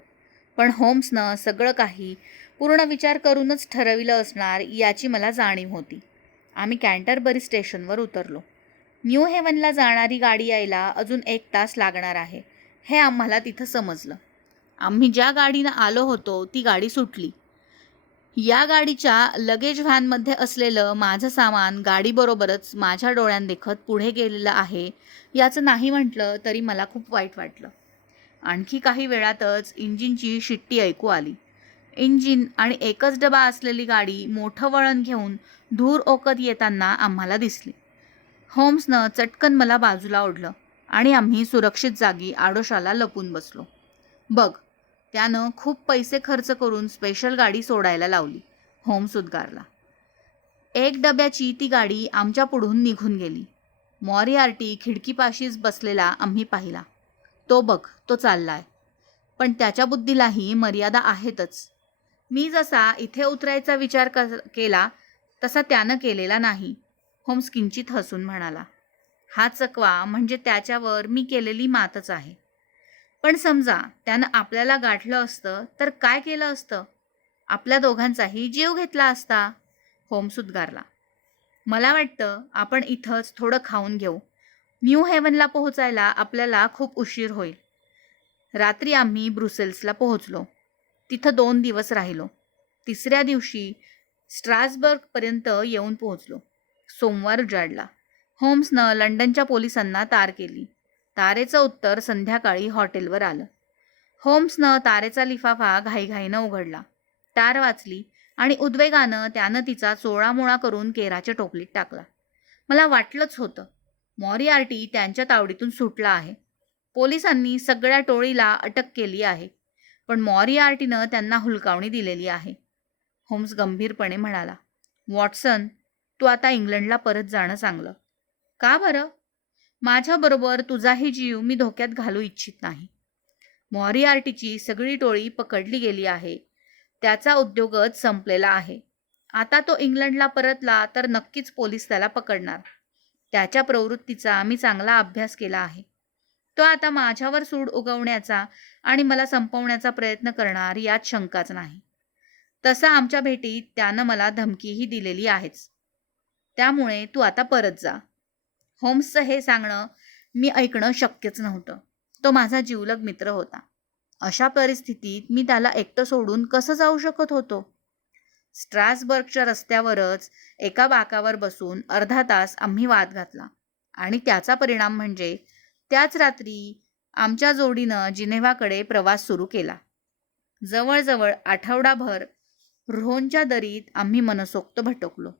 पण होम्सनं सगळं काही पूर्ण विचार करूनच ठरविलं असणार याची मला जाणीव होती. आम्ही कॅन्टरबरी स्टेशनवर उतरलो. न्यू हेवनला जाणारी गाडी यायला अजून 1 तास लागणार आहे हे आम्हाला तिथं समजलं. आम्ही ज्या गाडीनं आलो होतो ती गाडी सुटली. या गाडीच्या लगेज व्हॅनमध्ये असलेलं माझं सामान गाडीबरोबरच माझ्या डोळ्यांदेखत पुढे गेलेलं आहे याचं नाही म्हटलं तरी मला खूप वाईट वाटलं. आणखी काही वेळातच इंजिनची शिट्टी ऐकू आली. इंजिन आणि एकच डबा असलेली गाडी मोठं वळण घेऊन धूर ओकत येताना आम्हाला दिसली. होम्सनं चटकन मला बाजूला ओढलं आणि आम्ही सुरक्षित जागी आडोशाला लपून बसलो. बघ, त्यानं खूप पैसे खर्च करून स्पेशल गाडी सोडायला लावली, होम्स उद्गारला. 1 डब्याची ती गाडी आमच्या पुढून निघून गेली. मॉरिआर्टी खिडकीपाशीच बसलेला आम्ही पाहिला. तो बघ, तो चाललाय. पण त्याच्या बुद्धीलाही मर्यादा आहेतच. मी जसा इथे उतरायचा विचार केला तसा त्यानं केलेला नाही, होम्स किंचित हसून म्हणाला. हा चकवा म्हणजे त्याच्यावर मी केलेली मातच आहे. पण समजा त्यानं आपल्याला गाठलं असतं तर काय केलं असतं? आपल्या दोघांचाही जीव घेतला असता, होम्स उद्गारला. मला वाटतं आपण इथंच थोडं खाऊन घेऊ. न्यू हेवनला पोहोचायला आपल्याला खूप उशीर होईल. रात्री आम्ही ब्रुसेल्सला पोहोचलो. तिथं 2 दिवस राहिलो. 3ऱ्या दिवशी स्ट्रासबर्गपर्यंत येऊन पोहोचलो. सोमवार उजाडला. होम्सनं लंडनच्या पोलिसांना तार केली. तारेचं उत्तर संध्याकाळी हॉटेलवर आलं. होम्सनं तारेचा लिफाफा घाईघाईनं उघडला. तार वाचली आणि उद्वेगानं त्यानं तिचा चोळामोळा करून केराच्या टोपलीत टाकला. मला वाटलंच होतं, मॉरिआर्टी त्यांच्या तावडीतून सुटला आहे. पोलिसांनी सगळ्या टोळीला अटक केली आहे, पण मॉरिआर्टीनं त्यांना हुलकावणी दिलेली आहे, होम्स गंभीरपणे म्हणाला. वॉटसन, तू आता इंग्लंडला परत जाणं चांगलं. का बरं? माझ्याबरोबर तुझाही जीव मी धोक्यात घालू इच्छित नाही. मॉरिआर्टीची सगळी टोळी पकडली गेली आहे. त्याचा उद्योगच संपलेला आहे. आता तो इंग्लंडला परतला तर नक्कीच पोलीस त्याला पकडणार. त्याच्या प्रवृत्तीचा मी चांगला अभ्यास केला आहे. तो आता माझ्यावर सूड उगवण्याचा आणि मला संपवण्याचा प्रयत्न करणार यात शंकाच नाही. तसा आमच्या भेटीत त्यानं मला धमकीही दिलेली आहेच. त्यामुळे तू आता परत जा. होम्सचं हे सांगणं मी ऐकणं शक्यच नव्हतं. तो माझा जिवलग मित्र होता. अशा परिस्थितीत मी त्याला एकटं सोडून कसं जाऊ शकत होतो? स्ट्रासबर्गच्या रस्त्यावरच एका बाकावर बसून अर्धा तास आम्ही वाद घातला आणि त्याचा परिणाम म्हणजे त्याच रात्री आमच्या जोडीनं जिनेव्हाकडे प्रवास सुरू केला. जवळजवळ आठवडाभर रोहनच्या दरीत आम्ही मनसोक्त भटकलो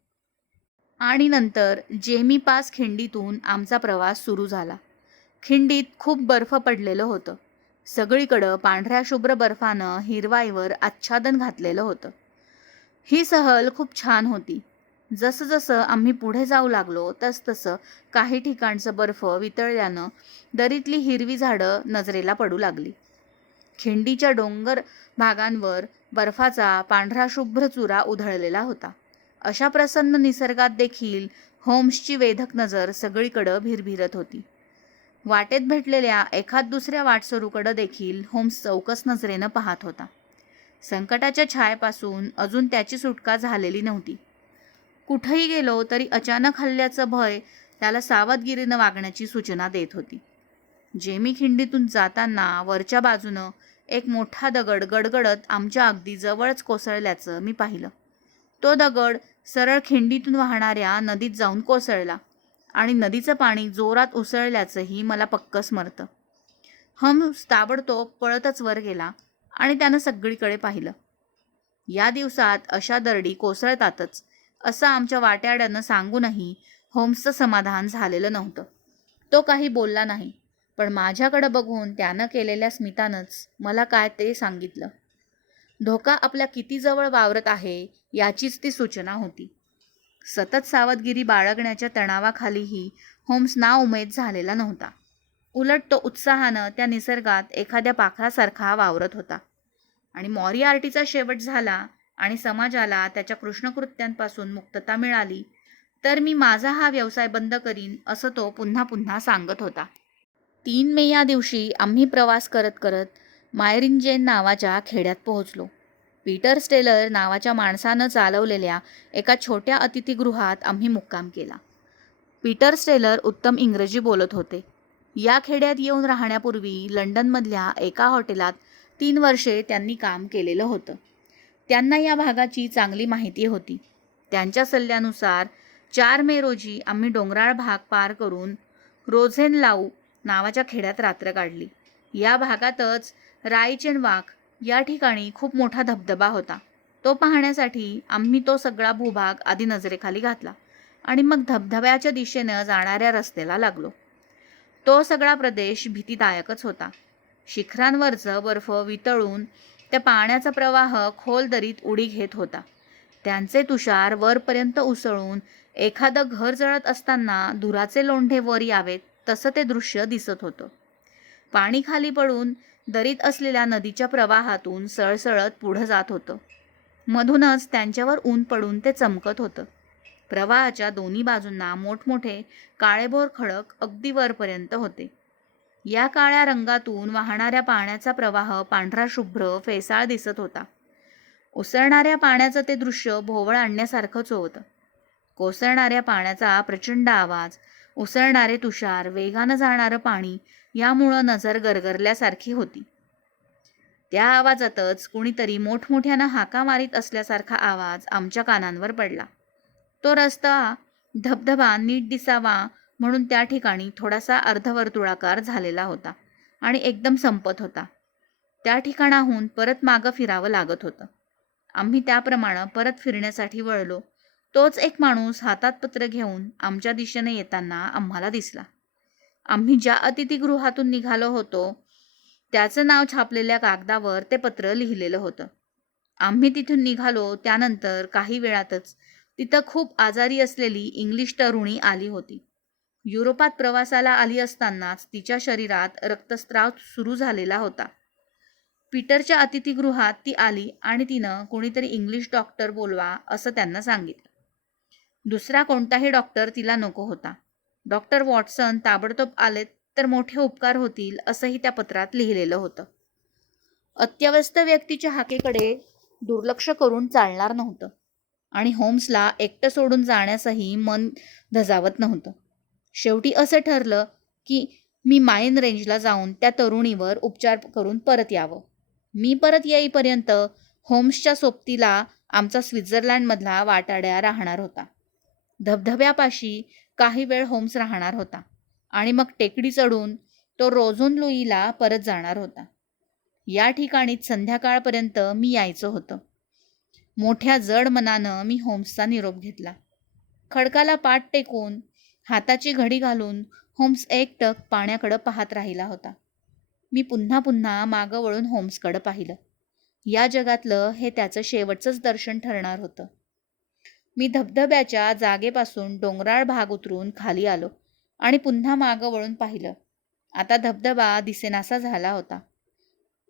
आणि नंतर जेमी पास खिंडीतून आमचा प्रवास सुरू झाला. खिंडीत खूप बर्फ पडलेलं होतं. सगळीकडं पांढऱ्या शुभ्र बर्फानं हिरवाईवर आच्छादन घातलेलं होतं. ही सहल खूप छान होती. जसं जसं आम्ही पुढे जाऊ लागलो तसतसं काही ठिकाणचं बर्फ वितळल्यानं दरीतली हिरवी झाडं नजरेला पडू लागली. खिंडीच्या डोंगर भागांवर बर्फाचा पांढरा शुभ्र चुरा उधळलेला होता. अशा प्रसन्न निसर्गात देखील होम्सची वेधक नजर सगळीकडं भिरभिरत होती. वाटेत भेटलेल्या एखाद दुसऱ्या वाटसरूकडं देखील होम्स चौकस नजरेनं पाहत होता. संकटाच्या छायेपासून अजून त्याची सुटका झालेली नव्हती. कुठंही गेलो तरी अचानक हल्ल्याचं भय त्याला सावधगिरीनं वागण्याची सूचना देत होती. जेमी खिंडीतून जाताना वरच्या बाजूनं एक मोठा दगड गडगडत आमच्या अगदी जवळच कोसळल्याचं मी पाहिलं. तो दगड सरळ खिंडीतून वाहणाऱ्या नदीत जाऊन कोसळला आणि नदीचं पाणी जोरात उसळल्याचंही मला पक्क स्मरतं. होम्स ताबडतोब पळतच वर गेला आणि त्यानं सगळीकडे पाहिलं. या दिवसात अशा दरडी कोसळतातच असं आमच्या वाट्याड्यानं सांगूनही होम्सचं समाधान झालेलं नव्हतं. तो काही बोलला नाही, पण माझ्याकडं बघून त्यानं केलेल्या स्मितानंच मला काय ते सांगितलं. धोका आपल्या किती जवळ वावरत आहे याचीच ती सूचना होती. सतत सावधगिरी बाळगण्याच्या तणावाखालीही होम्स नाउमेद झालेला नव्हता. उलट तो उत्साहानं त्या निसर्गात एखाद्या पाखरासारखा वावरत होता. आणि मॉरिआर्टीचा शेवट झाला आणि समाजाला त्याच्या कृष्णकृत्यांपासून मुक्तता मिळाली तर मी माझा हा व्यवसाय बंद करीन असं तो पुन्हा पुन्हा सांगत होता. 3 मे या दिवशी आम्ही प्रवास करत करत मायरिंजेन नावाच्या खेड्यात पोहोचलो. पीटर स्टेलर नावाच्या माणसानं चालवलेल्या एका छोट्या अतिथीगृहात आम्ही मुक्काम केला. पीटर स्टेलर उत्तम इंग्रजी बोलत होते. या खेड्यात येऊन राहण्यापूर्वी लंडनमधल्या एका हॉटेलात 3 वर्षे त्यांनी काम केलेलं होतं. त्यांना या भागाची चांगली माहिती होती. त्यांच्या सल्ल्यानुसार 4 मे रोजी आम्ही डोंगराळ भाग पार करून रोझेनलाऊ नावाच्या खेड्यात रात्र काढली. या भागातच रायचेनवाक या ठिकाणी खूप मोठा धबधबा होता. तो पाहण्यासाठी आम्ही तो सगळा भूभाग आधी नजरेखाली घातला आणि मग धबधब्याच्या दिशेनं जाणाऱ्या रस्त्याला लागलो. तो सगळा प्रदेश भीतीदायकच होता. शिखरांवरचं बर्फ वितळून त्या पाण्याचा प्रवाह खोल दरीत उडी घेत होता. त्यांचे तुषार वरपर्यंत उसळून एखादं घर जळत असताना धुराचे लोंढे वर यावेत तसं ते दृश्य दिसत होतं. पाणी खाली पडून दरीत असलेल्या नदीच्या प्रवाहातून सळसळत पुढं जात होतं. मधूनच त्यांच्यावर ऊन पडून ते चमकत होतं. प्रवाहाच्या दोन्ही बाजूंना मोठमोठे काळेभोर खडक अगदी वरपर्यंत होते. या काळ्या रंगातून वाहणाऱ्या पाण्याचा प्रवाह पांढरा शुभ्र फेसाळ दिसत होता. उसळणाऱ्या पाण्याचं ते दृश्य भोवळ आणण्यासारखंच होतं. कोसळणाऱ्या पाण्याचा प्रचंड आवाज, उसळणारे तुषार, वेगानं जाणारं पाणी यामुळं नजर गरगरल्यासारखी होती. त्या आवाजातच कुणीतरी मोठमोठ्यानं हाका मारीत असल्यासारखा आवाज आमच्या कानांवर पडला. तो रस्ता धबधबा नीट दिसावा म्हणून त्या ठिकाणी थोडासा अर्धवर्तुळाकार झालेला होता आणि एकदम संपत होता. त्या ठिकाणाहून परत मागं फिरावं लागत होतं. आम्ही त्याप्रमाणे परत फिरण्यासाठी वळलो. तोच एक माणूस हातात पत्र घेऊन आमच्या दिशेने येताना आम्हाला दिसला. आम्ही ज्या अतिथीगृहातून निघालो होतो त्याचं नाव छापलेल्या कागदावर ते पत्र लिहिलेलं होतं. आम्ही तिथून निघालो त्यानंतर काही वेळातच तिथं खूप आजारी असलेली इंग्लिश तरुणी आली होती. युरोपात प्रवासाला आली असतानाच तिच्या शरीरात रक्तस्राव सुरू झालेला होता. पीटरच्या अतिथीगृहात ती आली आणि तिनं कोणीतरी इंग्लिश डॉक्टर बोलवा असं त्यांना सांगितलं. दुसरा कोणताही डॉक्टर तिला नको होता. डॉक्टर वॉटसन ताबडतोब आलेत तर मोठे उपकार होतील असंही त्या पत्रात लिहिलेलं होतं. अत्यवस्थ व्यक्तीच्या हाकेकडे दुर्लक्ष करून चालणार नव्हतं आणि होम्सला एकटं सोडून जाण्यासही मन धजावत नव्हतं. शेवटी असं ठरलं की मी माइन रेंजला जाऊन त्या तरुणीवर उपचार करून परत यावं. मी परत येईपर्यंत होम्सच्या सोबतीला आमचा स्वित्झर्लंडमधला वाटाड्या राहणार होता. धबधब्यापाशी काही वेळ होम्स राहणार होता आणि मग टेकडी चढून तो रोझोनलुईला परत जाणार होता. या ठिकाणीच संध्याकाळपर्यंत मी यायचं होतं. मोठ्या जड मनानं मी होम्सचा निरोप घेतला. खडकाला पाठ टेकून हाताची घडी घालून होम्स एकटक पाण्याकडं पाहत राहिला होता. मी पुन्हा पुन्हा मागं वळून होम्सकडं पाहिलं. या जगातलं हे त्याचं शेवटचंच दर्शन ठरणार होतं. मी धबधब्याच्या जागेपासून डोंगराळ भाग उतरून खाली आलो आणि पुन्हा मागं वळून पाहिलं. आता धबधबा दिसेनासा झाला होता,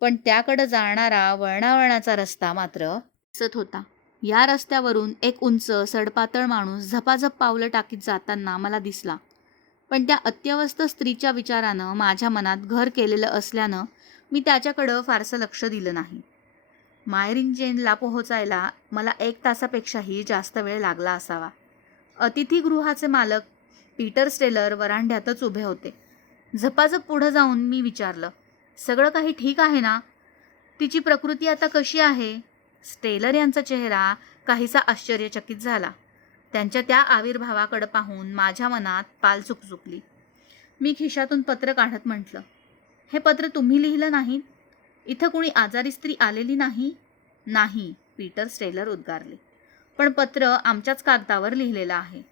पण त्याकडं जाणारा वळणावळणाचा रस्ता मात्र दिसत होता. या रस्त्यावरून एक उंच सडपातळ माणूस झपाझप पावलं टाकीत जाताना मला दिसला. पण त्या अत्यवस्थ स्त्रीच्या विचारानं माझ्या मनात घर केलेलं असल्यानं मी त्याच्याकडं फारसं लक्ष दिलं नाही. मायरिंजेनला पोहोचायला मला 1 तासापेक्षाही जास्त वेळ लागला असावा. अतिथीगृहाचे मालक पीटर स्टेलर वरांड्यातच उभे होते. झपाझप पुढं जाऊन मी विचारलं, सगळं काही ठीक आहे ना? तिची प्रकृती आता कशी आहे? स्टेलर यांचा चेहरा काहीसा आश्चर्यचकित झाला. त्यांच्या त्या आविर्भावाकडे पाहून माझ्या मनात पाल चुकचुकली. मी खिशातून पत्र काढत म्हटलं, हे पत्र तुम्ही लिहिलं नाही? इथं कुणी आजारी स्त्री आलेली नाही? नाही, पीटर स्टेलर उद्गारले. पण पत्र आमच्याच कागदावर लिहिलेलं आहे.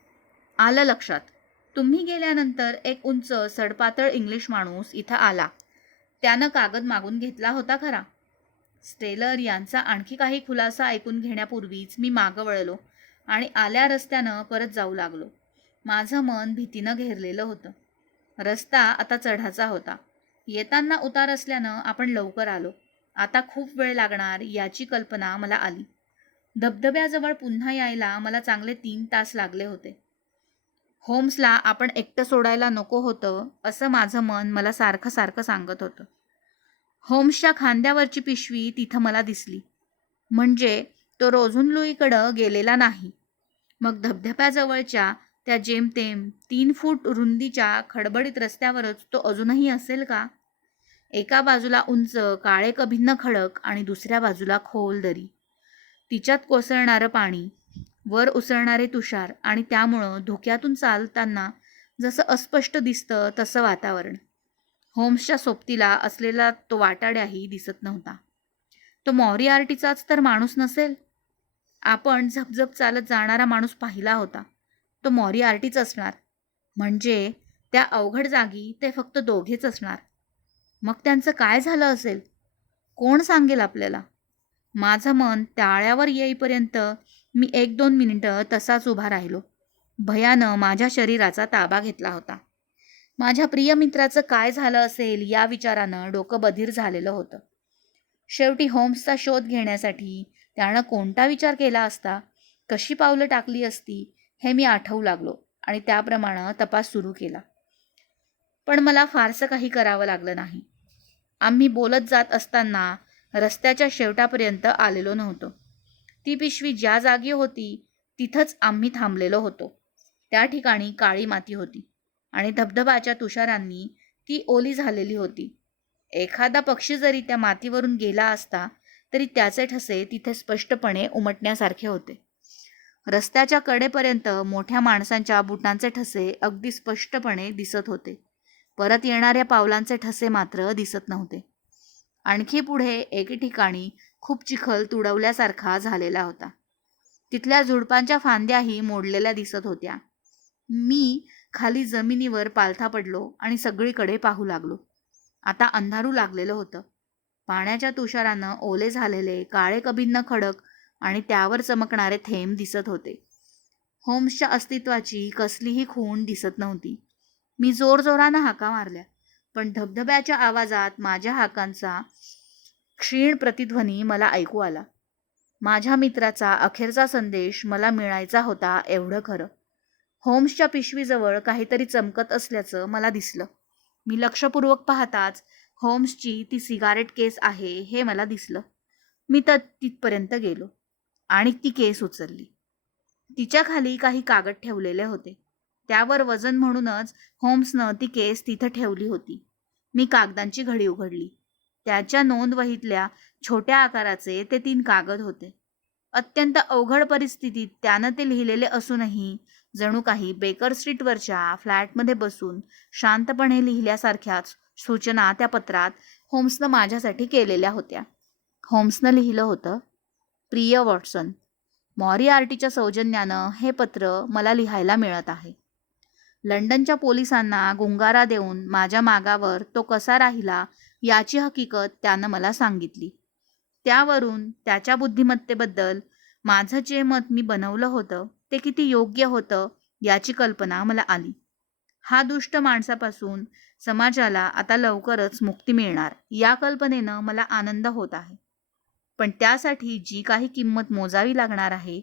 आलं लक्षात. तुम्ही गेल्यानंतर एक उंच सडपातळ इंग्लिश माणूस इथं आला. त्यानं कागद मागून घेतला होता खरा. स्टेलर यांचा आणखी काही खुलासा ऐकून घेण्यापूर्वीच मी मागं वळलो आणि आल्या रस्त्यानं परत जाऊ लागलो. माझं मन भीतीनं घेरलेलं होतं. रस्ता आता चढाचा होता. येताना उतार असल्यानं आपण लवकर आलो. आता खूप वेळ लागणार याची कल्पना मला आली. धबधब्याजवळ पुन्हा यायला मला चांगले 3 तास लागले होते. होम्सला आपण एकटं सोडायला नको होतं असं माझं मन मला सारखं सांगत होतं. होम्सच्या खांद्यावरची पिशवी तिथं मला दिसली. म्हणजे तो रोझून लुईकडं गेलेला नाही. मग धबधब्याजवळच्या त्या जेमतेम 3 फूट रुंदीच्या खडबडीत रस्त्यावरच तो अजूनही असेल का? एका बाजूला उंच काळे कभिन्न खडक आणि दुसऱ्या बाजूला खोल दरी, तिच्यात कोसळणारं पाणी, वर उसळणारे तुषार आणि त्यामुळं धुक्यातून चालताना जसं अस्पष्ट दिसतं तसं वातावरण. होम्सच्या सोबतीला असलेला तो वाटाड्याही दिसत नव्हता. तो मॉरिआर्टीचाच तर माणूस नसेल? आपण झपझप चालत जाणारा माणूस पाहिला होता. तो मॉरिआर्टीच असणार. म्हणजे त्या अवघड जागी ते फक्त दोघेच असणार. मग त्यांचं काय झालं असेल? कोण सांगेल आपल्याला? माझं मन टाळ्यावर येईपर्यंत मी 1-2 मिनिटं तसाच उभा राहिलो. भयानं माझ्या शरीराचा ताबा घेतला होता. माझ्या प्रिय मित्राचं काय झालं असेल या विचारानं डोकं बधीर झालेलं होतं. शेवटी होम्सचा शोध घेण्यासाठी त्यानं कोणता विचार केला असता, कशी पावलं टाकली असती हे मी आठवू लागलो आणि त्याप्रमाणे तपास सुरू केला. पण मला फारसं काही करावं लागलं नाही. आम्ही बोलत जात असताना रस्त्याच्या शेवटापर्यंत आलेलो नव्हतो. ती पिशवी ज्या जागी होती तिथंच आम्ही थांबलेलो होतो. त्या ठिकाणी काळी माती होती आणि धबधबाच्या तुषारांनी ती ओली झालेली होती. एखादा पक्षी जरी त्या मातीवरून गेला असता तरी त्याचे ठसे तिथे स्पष्टपणे उमटण्यासारखे होते. रस्त्याच्या कडेपर्यंत मोठ्या माणसांच्या बुटांचे ठसे अगदी स्पष्टपणे दिसत होते. परत येणाऱ्या पावलांचे ठसे मात्र दिसत नव्हते. आणखी पुढे एके ठिकाणी खूप चिखल तुडवल्यासारखा झालेला होता. तिथल्या झुडपांच्या फांद्याही मोडलेल्या दिसत होत्या. मी खाली जमिनीवर पालथा पडलो आणि सगळीकडे पाहू लागलो. आता अंधारू लागलेलं होतं. पाण्याच्या तुषारानं ओले झालेले काळे कभिन्न खडक आणि त्यावर चमकणारे थेंब दिसत होते. होम्सच्या अस्तित्वाची कसलीही खूण दिसत नव्हती. मी जोरजोरानं हाका मारल्या, पण धबधब्याच्या आवाजात माझ्या हाकांचा क्षीण प्रतिध्वनी मला ऐकू आला. माझ्या मित्राचा अखेरचा संदेश मला मिळायचा होता एवढं खरं. होम्सच्या पिशवीजवळ काहीतरी चमकत असल्याचं मला दिसलं. मी लक्षपूर्वक पाहताच होम्सची ती सिगारेट केस आहे हे मला दिसलं. मी तिथपर्यंत गेलो आणि ती केस उचलली. तिच्या खाली काही कागद ठेवलेले होते. त्यावर वजन म्हणूनच होम्सनं ती केस तिथं ठेवली होती. मी कागदांची घडी उघडली. त्याच्या नोंदवहीतल्या छोट्या आकाराचे ते 3 कागद होते. अत्यंत अवघड परिस्थितीत त्यानं ते लिहिलेले असूनही जणू काही बेकर स्ट्रीटवरच्या फ्लॅटमध्ये बसून शांतपणे लिहिल्यासारख्याच सूचना त्या पत्रात होम्सनं माझ्यासाठी केलेल्या होत्या. होम्सनं लिहिलं होतं, प्रिय वॉटसन, मॉरिआर्टीच्या सौजन्यानं हे पत्र मला लिहायला मिळत आहे. लंडनच्या पोलिसांना गुंगारा देऊन माझ्या मागावर तो कसा राहिला याची हकीकत त्यानं मला सांगितली. त्यावरून त्याच्या बुद्धिमत्तेबद्दल माझं जे मत मी बनवलं होतं ते किती योग्य होतं याची कल्पना मला आली. हा दुष्ट माणसापासून समाजाला आता लवकरच मुक्ती मिळणार या कल्पनेनं मला आनंद होत आहे. पण त्यासाठी जी काही किंमत मोजावी लागणार आहे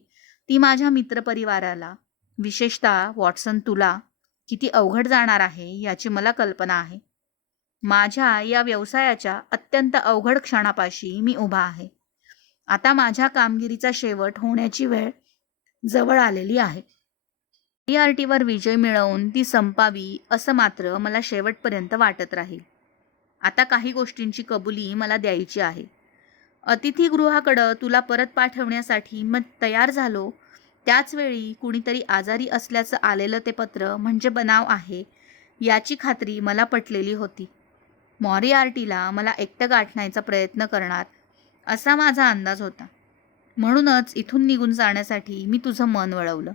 ती माझ्या मित्रपरिवाराला, विशेषतः वॉटसन तुला, किती अवघड जाणार आहे याची मला कल्पना आहे. माझ्या या व्यवसायाच्या अत्यंत अवघड क्षणापाशी मी उभा आहे. आता माझ्या कामगिरीचा शेवट होण्याची वेळ जवळ आलेली आहे. मॉरिआर्टीवर विजय मिळवून ती संपावी असं मात्र मला शेवटपर्यंत वाटत राहील. आता काही गोष्टींची कबुली मला द्यायची आहे. अतिथीगृहाकडं तुला परत पाठवण्यासाठी मग तयार झालो त्याचवेळी कुणीतरी आजारी असल्याचं आलेलं ते पत्र म्हणजे बनाव आहे याची खात्री मला पटलेली होती. मॉरिआर्टीला मला एकटं गाठण्याचा प्रयत्न करणार असा माझा अंदाज होता. म्हणूनच इथून निघून जाण्यासाठी मी तुझं मन वळवलं.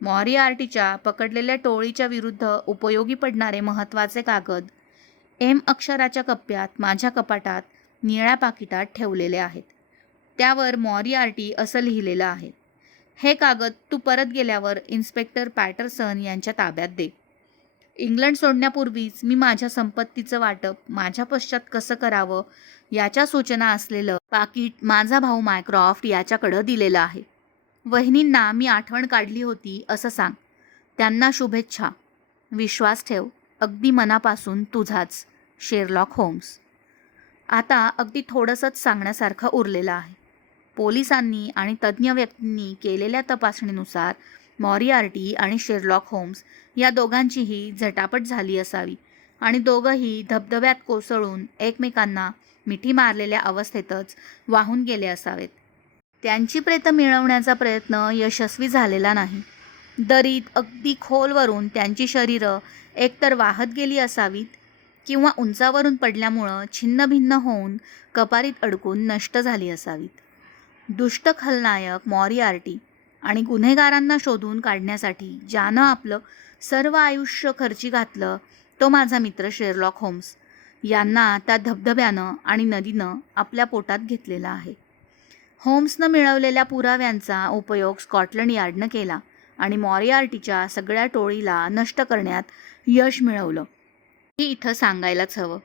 मॉरिआर्टीच्या पकडलेल्या टोळीच्या विरुद्ध उपयोगी पडणारे महत्त्वाचे कागद एम अक्षराच्या कप्प्यात माझ्या कपाटात निळ्या पाकिटात ठेवलेले आहेत. त्यावर मॉरिआर्टी असं लिहिलेलं आहे, हे कागद तू परत गेल्यावर इन्स्पेक्टर पॅटरसन यांच्या ताब्यात दे. इंग्लंड सोडण्यापूर्वीच मी माझ्या संपत्तीचं वाटप माझ्या पश्चात कसं करावं याच्या सूचना असलेलं पाकीट माझा भाऊ मायक्रॉफ्ट याच्याकडं दिलेलं आहे. वहिनींना मी आठवण काढली होती असं सांग. त्यांना शुभेच्छा. विश्वास ठेव. अगदी मनापासून तुझाच शेरलॉक होम्स. आता अगदी थोडंसंच सांगण्यासारखं उरलेलं आहे. पोलिसांनी आणि तज्ज्ञ व्यक्तींनी केलेल्या तपासणीनुसार मॉरिआर्टी आणि शेरलॉक होम्स या दोघांचीही झटापट झाली असावी आणि दोघंही धबधब्यात कोसळून एकमेकांना मिठी मारलेल्या अवस्थेतच वाहून गेले असावेत. त्यांची प्रेतं मिळवण्याचा प्रयत्न यशस्वी झालेला नाही. दरीत अगदी खोलवरून त्यांची शरीरं एकतर वाहत गेली असावीत किंवा उंचावरून पडल्यामुळं छिन्नभिन्न होऊन कपारीत अडकून नष्ट झाली असावीत. दुष्ट खलनायक मॉरिआर्टी आणि गुन्हेगारांना शोधून काढण्यासाठी ज्यानं आपलं सर्व आयुष्य खर्ची घातलं तो माझा मित्र शेरलॉक होम्स यांना त्या धबधब्यानं आणि नदीनं आपल्या पोटात घेतलेला आहे. होम्सनं मिळवलेल्या पुराव्यांचा उपयोग स्कॉटलंड यार्डनं केला आणि मॉरिआर्टीच्या सगळ्या टोळीला नष्ट करण्यात यश मिळवलं. हे इथं सांगायलाच हवं,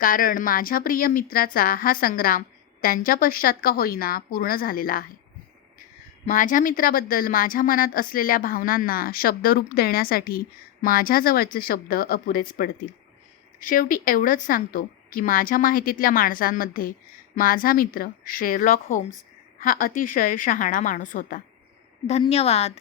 कारण माझ्या प्रिय मित्राचा हा संग्राम त्यांच्या पश्चात का होईना पूर्ण झालेला आहे. माझ्या मित्राबद्दल माझ्या मनात असलेल्या भावनांना शब्दरूप देण्यासाठी माझ्याजवळचे शब्द अपुरेच पडतील. शेवटी एवढंच सांगतो की माझ्या माहितीतल्या माणसांमध्ये माझा मित्र शेरलॉक होम्स हा अतिशय शहाणा माणूस होता. धन्यवाद.